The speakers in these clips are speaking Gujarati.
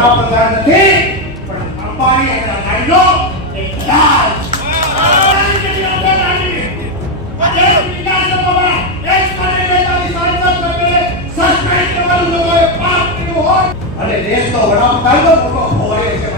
વડાપ્રધાન નથી પણ અંબાણી અને અદાણીનો એક રાજ અને દેશનો વડાપ્રધાનનો મોટો હોય છે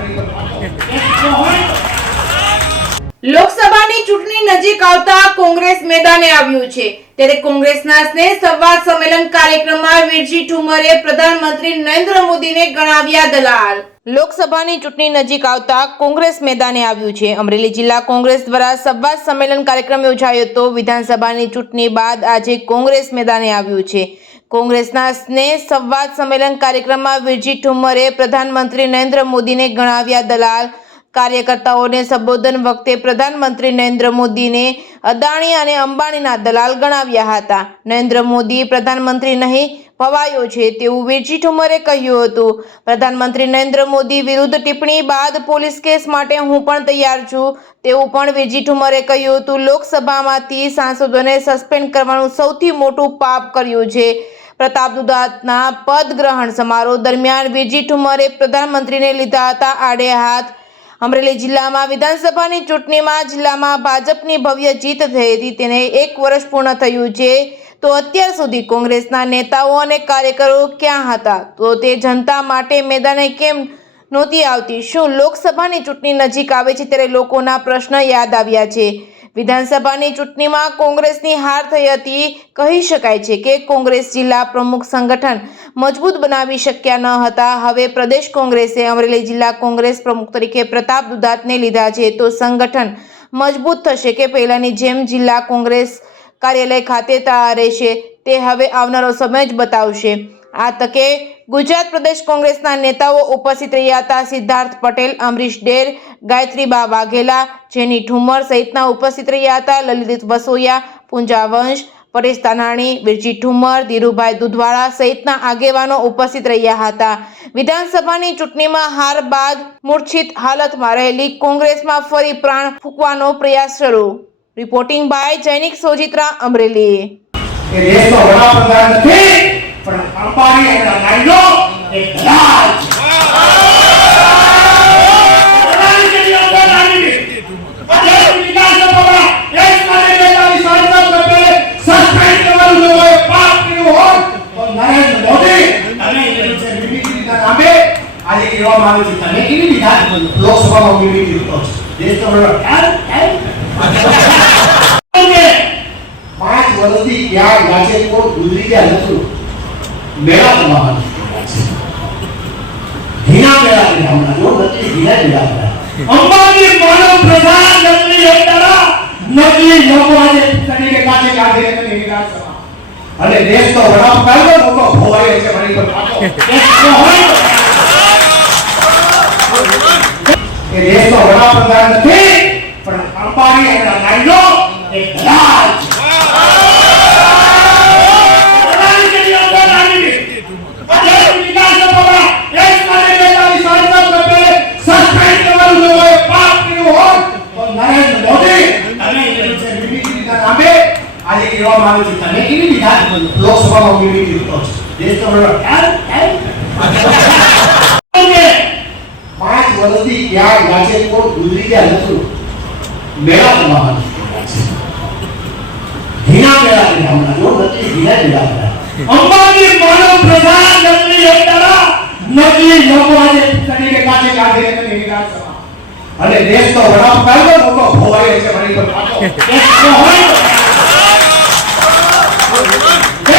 લોકસભાની ચૂંટણી નજીક આવતા કોંગ્રેસ મેદાને આવ્યું છે ત્યારે કોંગ્રેસના સ્નેહ સંવાદ સંમેલન કાર્યક્રમમાં વીરજી ઠુમરે પ્રધાનમંત્રી નરેન્દ્ર મોદીને ગણાવ્યા દલાલ. લોકસભાની ચૂંટણી નજીક આવતા કોંગ્રેસ મેદાને આવ્યું છે. અમરેલી જિલ્લા કોંગ્રેસ દ્વારા સંવાદ સંમેલન કાર્યક્રમ યોજાયો હતો. વિધાનસભાની ચૂંટણી બાદ આજે કોંગ્રેસ મેદાને આવ્યું છે. કોંગ્રેસના સ્નેહ સંવાદ સંમેલન કાર્યક્રમમાં વીરજી ઠુમરે પ્રધાનમંત્રી નરેન્દ્ર મોદીને ગણાવ્યા દલાલ. કાર્યકર્તાઓને સંબોધન વખતે પ્રધાનમંત્રી નરેન્દ્ર મોદીને અદાણી અને અંબાણીના દલાલ ગણાવ્યા હતા. નરેન્દ્ર મોદી પ્રધાનમંત્રી નહીં ભવાયો છે તેવું વીરજી ઠુમરે કહ્યું હતું. પ્રધાનમંત્રી નરેન્દ્ર મોદી વિરુદ્ધ ટિપ્પણી બાદ પોલીસ કેસ માટે હું પણ તૈયાર છું તેવું પણ વીરજી ઠુમરે કહ્યું હતું. લોકસભામાંથી સાંસદોને સસ્પેન્ડ કરવાનું સૌથી મોટું પાપ કર્યું છે. પ્રતાપ દુધાતના પદ ગ્રહણ સમારોહ દરમિયાન વીરજી ઠુમરે પ્રધાનમંત્રીને લીધા હતા આડે હાથ. અમરેલી જિલ્લામાં વિધાનસભાની ચૂંટણીમાં જિલ્લામાં ભાજપની ભવ્ય જીત થઈ હતી. તેને 1 વર્ષ પૂર્ણ થયું છે તો અત્યાર સુધી કોંગ્રેસના નેતાઓ અને કાર્યકરો ક્યાં હતા? તો તે જનતા માટે મેદાને કેમ નહોતી આવતી? શું લોકસભાની ચૂંટણી નજીક આવે છે ત્યારે લોકોના પ્રશ્ન યાદ આવ્યા છે? વિધાનસભાની ચૂંટણીમાં કોંગ્રેસની હાર થઈ હતી. કહી શકાય છે કે કોંગ્રેસ જિલ્લા પ્રમુખ સંગઠન મજબૂત બનાવી શક્યા ન હતા. હવે પ્રદેશ કોંગ્રેસે અમરેલી જિલ્લા કોંગ્રેસ પ્રમુખ તરીકે પ્રતાપ દુધાતને લીધા છે તો સંગઠન મજબૂત થશે કે પહેલાની જેમ જિલ્લા કોંગ્રેસ કાર્યાલય ખાતે રહેશે તે હવે આવનારો સમય જ બતાવશે. આ તકે ગુજરાત પ્રદેશ કોંગ્રેસના નેતાઓ ઉપસ્થિત રહ્યા હતા. સિદ્ધાર્થ પટેલ, અમરીશ ડેર, ગાયત્રીબા વાઘેલા, જેની ઠુમર સહિતના ઉપસ્થિત રહ્યા હતા. લલિત વસોયા, પૂંજા વંશ, પરેશ તાનાણી, વીરજી ઠુમર, ધીરુભાઈ દુધવાળા સહિતના આગેવાનો ઉપસ્થિત રહ્યા હતા. વિધાનસભાની ચૂંટણીમાં હાર બાદ મૂર્છિત હાલતમાં રહેલી કોંગ્રેસમાં ફરી પ્રાણ ફૂંકવાનો પ્રયાસ શરૂ. Reporting by Jainik Sojitra, Amreli. એ દેશનો વડાપ્રધાન નથી પણ અંબાણી અને અદાણીનો એક રાજ આજે કહેવામાં આવે છે તમે કેવી વિધાન લોકસભામાં ઉમેરી દીધો છે દેશનો વડાપ્રધાન 5 વર્ષથી ક્યાં ગાજે કોઈ ગુજરી ગયા નથી. મેળા તમારા ધીના મેળા હમણાં જો નથી ધીના મેળા અંબાણી માનવ પ્રધાન નકલી હેઠળ નકલી લોકોને તરીકે કાચે કાઢે અને વિકાસમાં અને દેશનો વડાપ્રધાન લોકો ભોવાય છે મારી પર પાછો એ દેશનો વડાપ્રધાન નથી પણ અંબાણી અને અદાણીનો એક રાજ આજે કહેવામાં આવે છે તમે કેવી વિધાન લોકસભામાં ઉમેરી દીધો છે દેશનો વડાપ્રધાન 5 વર્ષથી ક્યાં ગાજે કોઈ ગુજરી ગયા નથી. મેળા તમારા ધીના મેળા હમણાં જો નથી ધીના મેળા અંબાણી માનવ પ્રધાન નકલી હેઠળ નકલી લોકોને તરીકે કાચે કાઢે અને વિકાસમાં અને દેશનો વડાપ્રધાન લોકો ભોવાય છે મારી પર પાછો